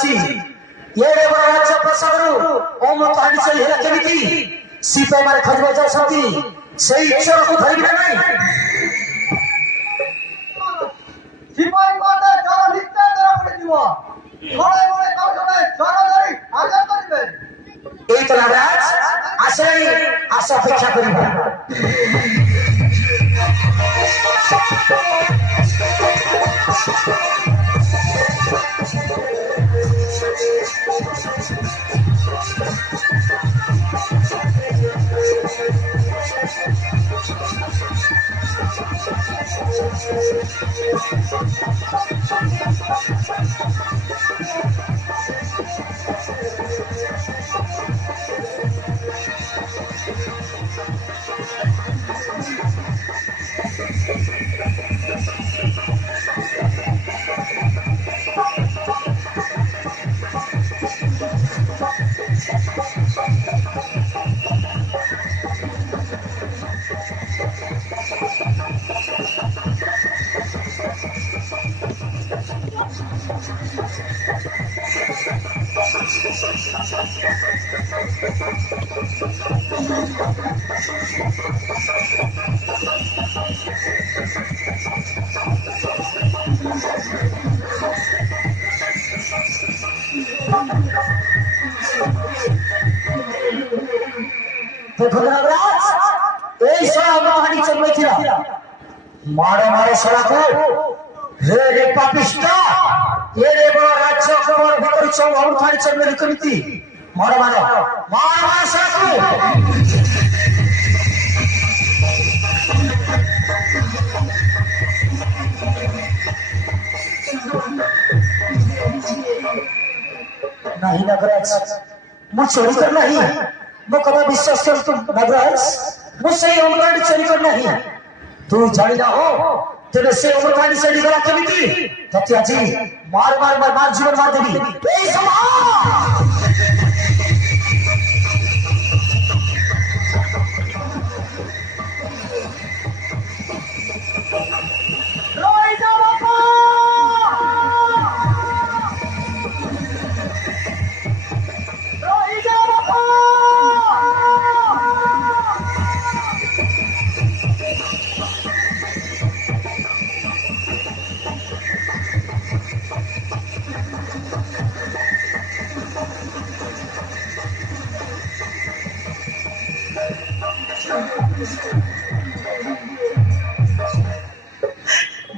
ଲାଗୁଛି ଏଡ଼େ ବଡ଼ ରାଜ୍ୟ ପ୍ରସାଦରୁ ଅମୃତ ଆଣି ଚଳି ହେଲା କେମିତି? ସିପାହୀମାନେ ଖୋଜିବାକୁ ଯାଉଛନ୍ତି ସେଇ ଚୋରକୁ ଧରିବି ନା ନାହିଁ? ସିପାହୀ ମାନେ ଚୋର ନିଶ୍ଚୟ ଧରା ପଡ଼ିଯିବ। ଘରେ ଘରେ କୌଶଳେ ଚୋର ଧରି ହାଜର କରିବେ। এই তো নাগরাজ আসলেই আশা অপেক্ষা করিবা। দেখুন নাগরাজ, এই সরা আমাহানি চলছিল মারে মারে সরাকু রে রে পাপিষ্টা এরে বড় রাজ্য কবর ভিতর চল অমৃতহানি চলবে কেমিতি? মারে মারে মারে মারে সরাকু। नहीं नागराज, मैं चोरी कर नहीं, मैं कदा विश्वास कर तुम नागराज, मुझसे अमृतहानी चोरी कर नहीं। तू जानी ना हो तेरे से अमृतहानी चोरी करा केमिति? तते आजी मार मार मार मार जीवन मार देबी। ए समा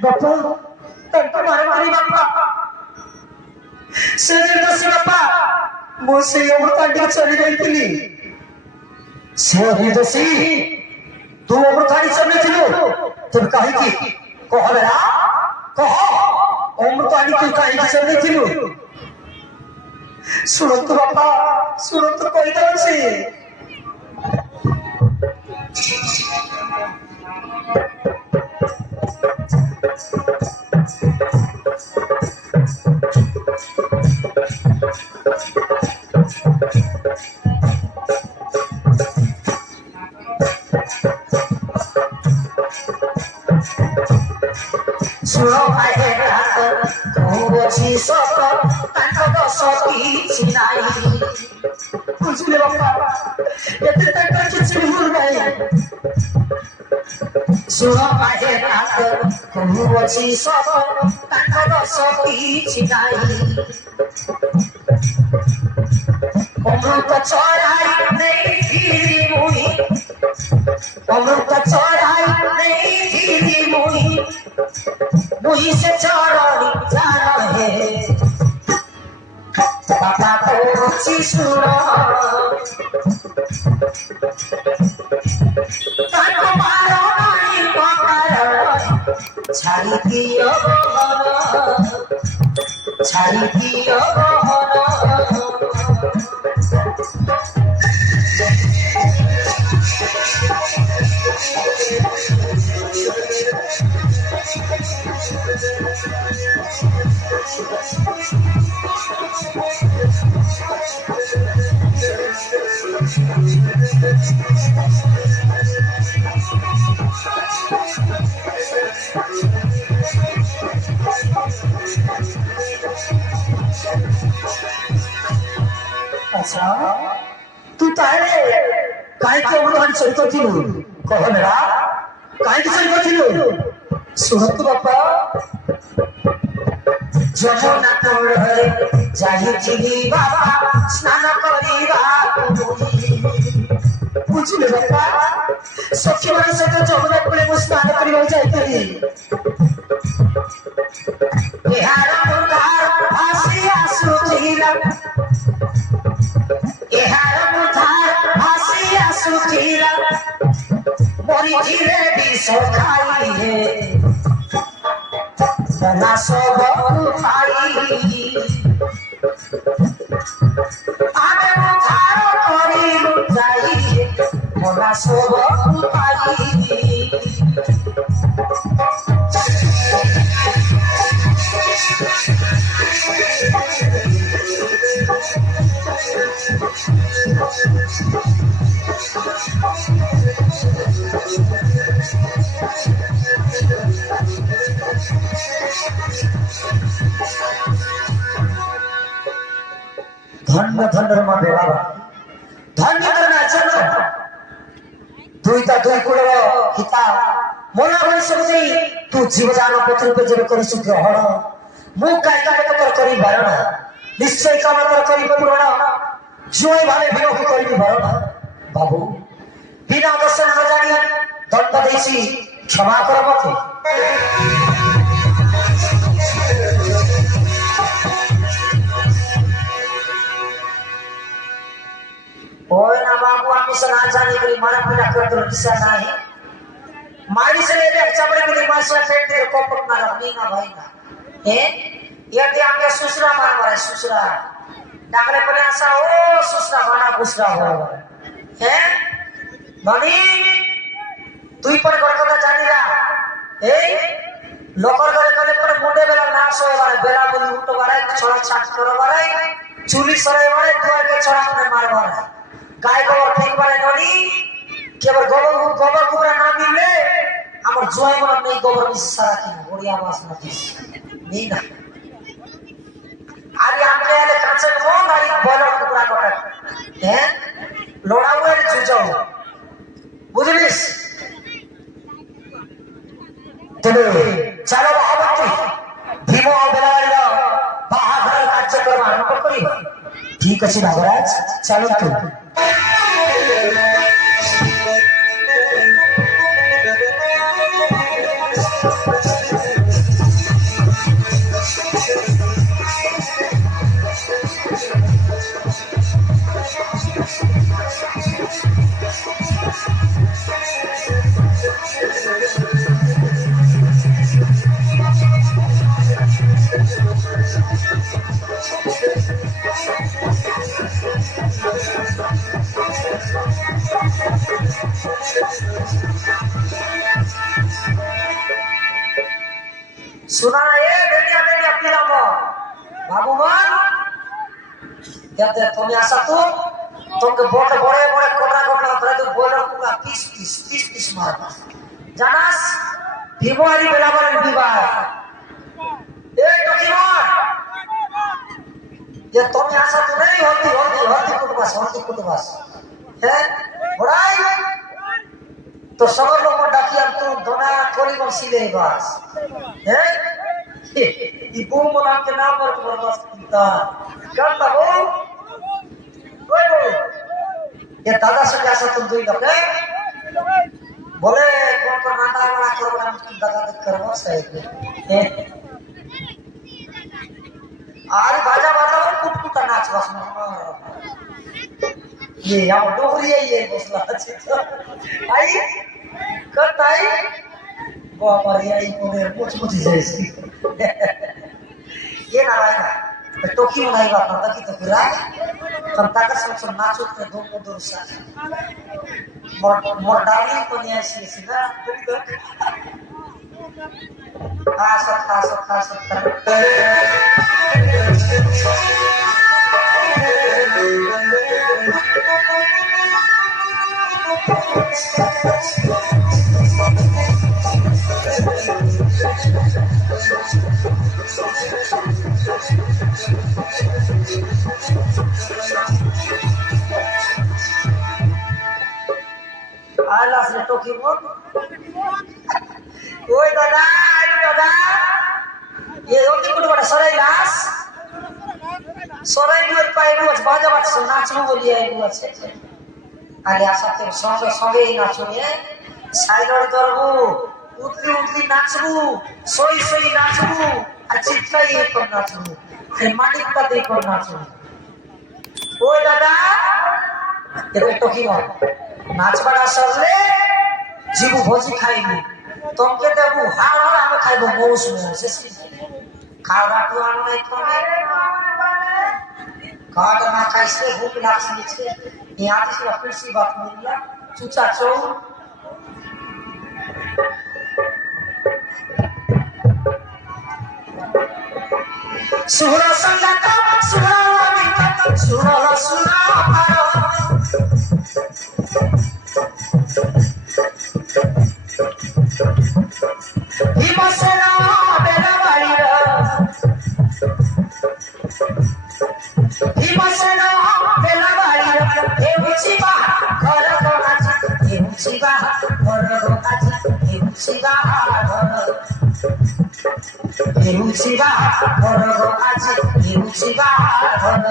बापा तंको मारे मारी बापा से निर्दोषी बापा मुझसे अमृतहानी चली गई थी। से निर्दोषी तू अमृतहानी चली थी तब कहीं की कह बेरा कह अमृतहानी तू कहीं की चली थी? सुनो तो बापा सुनो तो कोई तरह से सुनो भाई रात कोची सत ताको दस किछि नाही बुझले बापा एते तक किछि भूल गई। सुनो भाई रात कोची सत ताको दस किछि नाही अमृत चढ़ाई नहीं थी मुई अमृत चढ़ाई नहीं थी मुई मुई से चढ़ी जाना है बाबा कोची सुनो ताको मारो नहीं पकड़ छाड़ी दियो छाड़ी दियो আচ্ছা তুই তাহলে কাইকে অবদান চরিত ছিল কহ মেরা কাইকে চরিত ছিল শুনতো বাপা যমুনা তোর যাইছিলি বাবা স্নান করিবা বুঝলে বাপা সখী মানে সହିତ যমুনা কূলে ମୁଁ ସ୍ନାନ କରିବାକୁ ଯାଇଥିଲି ଏହାର ମୁଧାର ଭାସି ଆସୁଥିଲା ଏହାର ମୁଧାର ଭାସି ଆସୁଥିଲା ମରିଥିଲେ ବିଷ ଖାଇଲେ ମନା ସବୁ ଖାଇ ଆମେ ମୁଧାର କରିଲୁ ଯାଇ ମନା ସବୁ ଖାଇ ধন্য ধন্য মা বেলা ধন্য ধন্য আচরণ দুইটা দুই কুড়ে হিতা মনা বলে শুনছি তু জীবদান পত্রূপে যেবে করিছু গ্রহণ মু কাইকা তোর করি বারণ নিশ্চয় কাম তোর করি পূরণ জয় ভাবে বিরোধ করিবি বারণ বাবু বিনা দর্শন ন জানি দণ্ড দিয়েছি ক্ষমা কর মতে ওই না বাবু আমি সে না জানি করি মারা পিটা করতে দিশা নাই मारी से ले चमड़े में मासा पेट दे कोपट ना रखनी ना भाई ना हैं ये ते आके सुसरा मार मारे सुसरा डाकरे पर आसा ओ सुसरा बना गुसरा हो हैं ननी তুই पर घर কথা জানি না এই লোকর ঘরে গলে পরে মুন্ডে বেলা না সোয়ে বারে বেলা বলি উল্টো বারে ছড়া ছাট করে বারে চুলি সরাই বারে দুয়ার কে ছড়া করে মার বারে গায় গোবর ঠিক বারে ননি কেবল গোবর গোবর কুবরা না মিললে আমার জয় মন নেই গোবর মিশ সারা কি বড়ি আওয়াজ না দিস নেই না আরে আমরা এলে কাছে কোন আই বড় কুবরা করে হ্যাঁ লোড়াউয়ের জুজাও বুঝলিস তবে চলো মহাবতী ভীম বেলাইর বাহাঘরের কার্যক্রম আরম্ভ করি ঠিক আছে নাগরাজ চলো তো सुना ये बेटिया बेटी अपनी नाम बाबू मान कहते तुम्हें आशा तुमके बोटे बड़े बड़े कोबरा कोबरा करे तो बोलर पूरा पीस मार জানাস ফেব্রুয়ারি বেলাবার বিবাহ এই টকিমন ये तुम्हें आशा तो नहीं होती होती कुटबास हैं बड़ाई तो सब लोग डाकी हम तू दोना कोली बसिले बस हैं ये बूम नाम के नाम पर बस किता करता हो ओए ये दादा से आशा तुम दुई लोग बोले कौन नाटा वाला करो हम दादा देख करवा सही आज बाजा कुट नाच बस ये यहाँ डोहरी है ये बसला आई करता है बाप रे आई कोने मुछ जैसी ये ना आएगा तो क्यों नहीं बात करता कि तो फिर हम ताकत सब नाचो के दो सा मोर डार्लिंग को नहीं ऐसी ऐसी ना खास আলাস রে টকি মত ওই দাদা দাদা ওকে কোন বড় সরাই লাস সরাই দুই পাইবো বাজা বাজছে নাচবো বলি আইবো আছে আগে আসাতে সঙ্গে সঙ্গেই নাচবে সাইডর ধরবো উতলি উতলি নাচবো সই সই নাচবো আর চিৎকাই করে নাচবো মাটিকটা দিয়ে করে নাচবো ওই দাদা এবার টকি মত নাচবাড়া সরলে জীবু ভোজি খাইবি তোমাকে দেবো হাড় হাড় আমি খাইবো মৌস মৌস খাওয়া টু আনো এখানে खाट ना कैसे भूख लाग नीचे यहाँ से फिर सी बात मिला चूचा चौ सुनो संगत सुनो अमित सुनो सुनो हिमसेना बेलवाड़ी हिमसेना बेलवाड़ी हेउचिबा घर गोनाच हेउचिबा घर गोनाच हेउचिबा हेउचिबा घर गोनाच हेउचिबा घर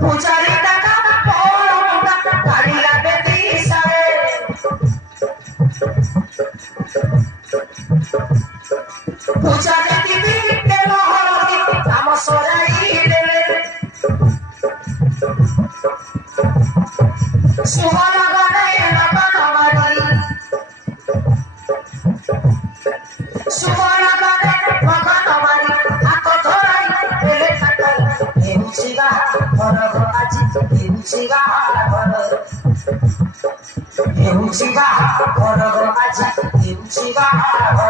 पुजारी दादा बोलो मुंडा गाड़ी लागे दिसाए पुजारी दीदी के मोहरी नाम सोराई देले सुहाना गाने लगन हमारी सुहाना गाने लगन हमारी हाथ धराई देले काकर हेउचिबा घर आज हेउचिबा घर हेउचिबा घर आज हेउचिबा घर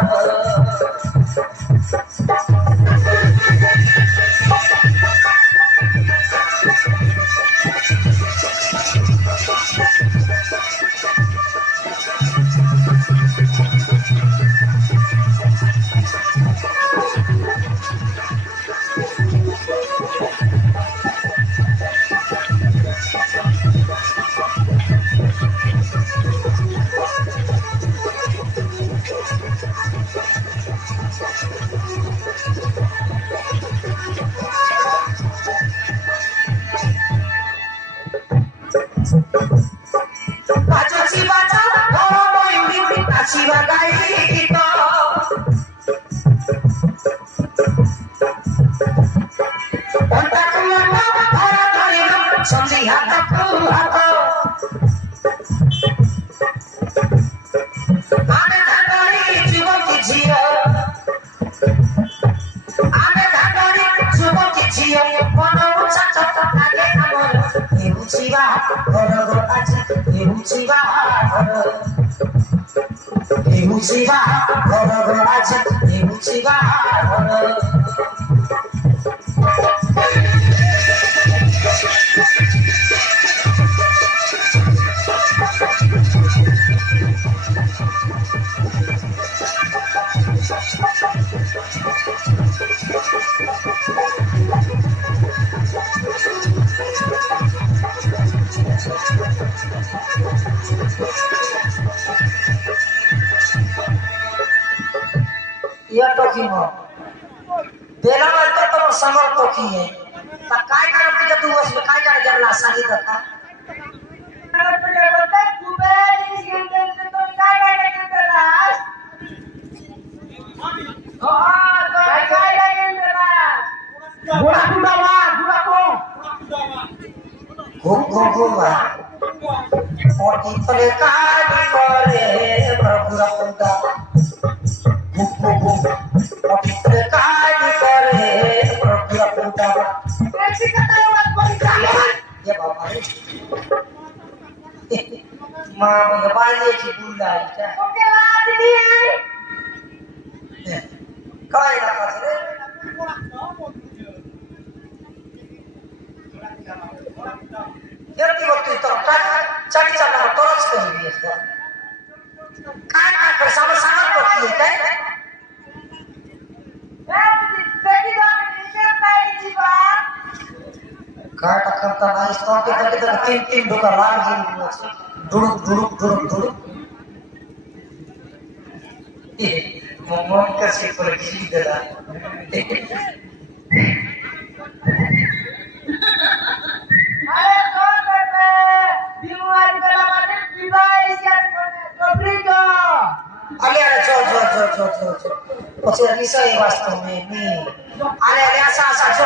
Baca baca, oh boy, naci bagai kita. Onta kuata, hara kalian, sambil hataku hata. Ane dhagari jubon ki jia, ane dhagari jubon ki jia, kono ucap lage amor, heउचिबा घर आज हेउचिबा घर हेउचिबा घर आज हेउचिबा घर यह टोकी हो बेला वाला तो समर टोकी है ता काय काय तुझे तू उसमें काय काय जानला सागी दता तुझे बता कुबेरी सिंगल से तो काय काय करलास हां काय काय करलास बुढ़ा बुढ़ा को घुम घुम घुमा मोटी तले काली करे प्रभुरा पुंता घुम घुम घुम मोटी तले काली करे प्रभुरा पुंता ऐसी कतावत कोई चालू ये बाबा रे मां मग बांधेची बुंदा ओके वाद दिए काय नका रे Yerti waktu itu cari-cari terus ke dia. Kan bersama-sama pergi kan? Kata-kata nangis tapi kita tim bukan lagi duduk. Ngomong kasih pergi dah. પછી વિષય વાસ્તવ में नहीं आले ऐसा जो